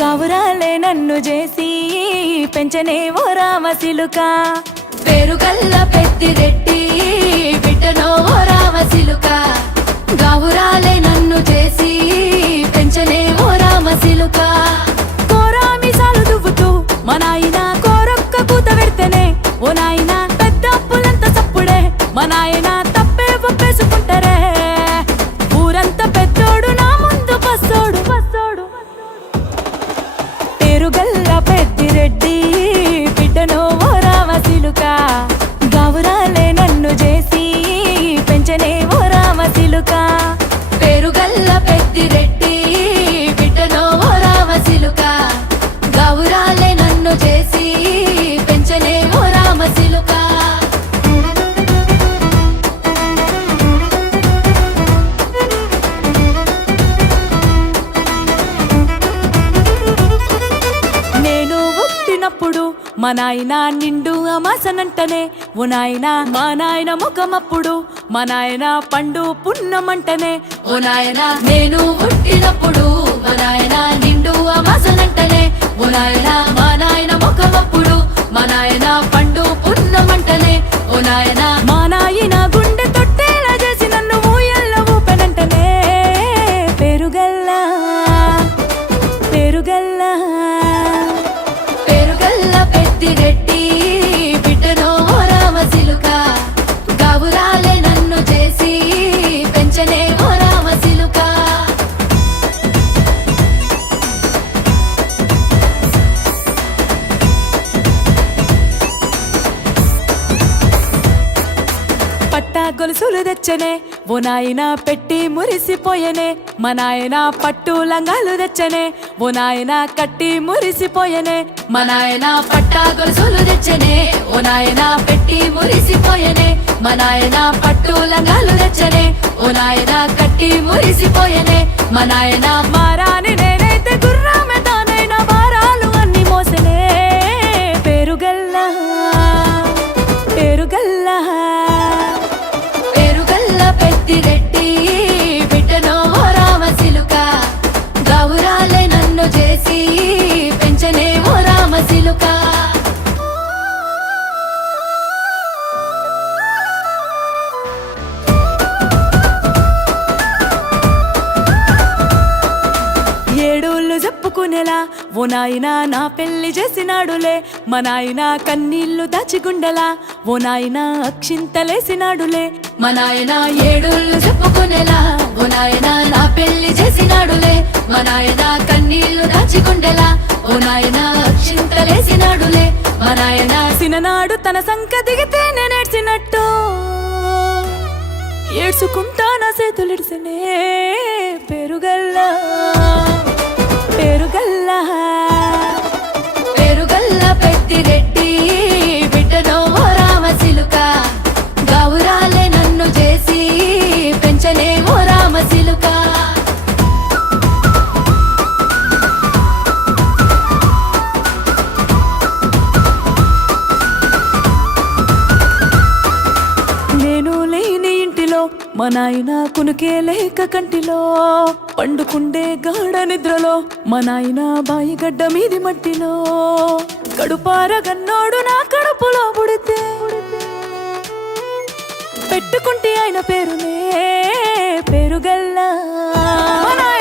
గౌరాలే నన్ను చేసి పెంచనే ఓ రామసిలుక పేరుగల్ల పెద్దిరెడ్డి బిడ్డనో ఓ రామసిలుక గౌరాలే నన్ను చేసి పెంచనే ఓ రామసిలుక కోరామిసాలు దువ్వుతూ మా నాయన కోరొక్క కూత పెడితేనే ఓ నాయన పెద్ద అప్పులంత సప్పుడే మా నాయన తప్పే ఒప్పేసుకుంటారే ఊరంతా పెద్దోడు నా ముందు బస్సోడు బస్సోడు పేరుగల్ల పెద్దిరెడ్డి బిడ్డనో ఓ రామసిలుక గౌరాలే నన్ను చేసి పెంచనే ఓ రామసిలుక పేరుగల్ల పెద్దిరెడ్డి బిడ్డనో ఓ రామసిలుక గౌరాలే నన్ను చేసి పెంచనే ఓ రామసిలుక నేను పుట్టినప్పుడు మా నాయన నిండు అమాసనంటనే ఓ నాయన మా నాయన ముఖమప్పుడు మా నాయన పండు పున్నమంటనే ఓ నాయన నేను పుట్టినప్పుడు మా నాయన నిండు అమాసనంటనే ఓ నాయన మా నాయన ముఖమప్పుడు మా నాయన పండు పున్నమంటనే ఓ నాయన మా నాయన గుండె తొట్టేలా చేసి నన్ను ఊయల్ల ఊపెనంటనే పెరుగల్లా పెరుగల్లా పేరుగల్ల పెద్దిరెడ్డి బిడ్డనో ఓ రామసిలుక గౌరాలే నన్ను చేసి పెంచనే ఓ రామసిలుక పట్టా గొలుసులు తెచ్చనే ఓ నాయన పెట్టి మురిసిపోయనే మా నాయన పట్టు లంగాలు తెచ్చనే ఓ నాయన కట్టి మురిసిపోయనే మా నాయన పట్టా గొలుసులు తెచ్చనే ఓ నాయన పెట్టి మురిసిపోయనే మా నాయన పట్టు లంగాలు తెచ్చనే ఓ నాయన కట్టి మురిసిపోయనే మా నాయన మారాని నేనైతే గుర్రామె తానైనా భారాలు అన్ని మోసనే పేరుగల్లా పేరుగల్లా పేరుగల్ల పెద్దిరెడ్డి బిడ్డనో ఓ రామసిలుక గౌరాలే నన్ను చేసి పెంచనే ఓ రామసిలుక ఏడోళ్ళు చెప్పుకునేలా ఓ నాయన నా పెళ్లి చేసినాడులే మా నాయన కన్నీళ్లు దాచిగుండెలా ఓ నాయన అక్షింతలేసినాడులే మా నాయన ఏడుళ్ళు చెప్పుకునేలా ఓ నాయన నా పెళ్లి చేసినాడులే మా నాయన కన్నీళ్లు దాచికుండేలా ఓ నాయన అక్షింతలేసినాడులే మా నాయన సిననాడు తన సంక దిగితే నేనేడ్చినట్టు ఏడ్చుకుంటా నా చేతులిడిసినే పెరుగల్లా పెరుగల్లా పేరుగల్ల పెద్దిరెడ్డి బిడ్డనో ఓ రామసిలుక గౌరాలే నన్ను చేసి పెంచనే ఓ రామసిలుక నేను లేని ఇంటిలో మా నాయన కునుకే లేక కంటిలో పండుకుండే గాఢ నిద్రలో మా నాయన బాయి గడ్డ మీది మట్టిలో కడుపార గన్నోడు నా కడుపులో పుడితే పెట్టుకుంటే ఆయన పేరునే పెరుగల్లా మా నాయన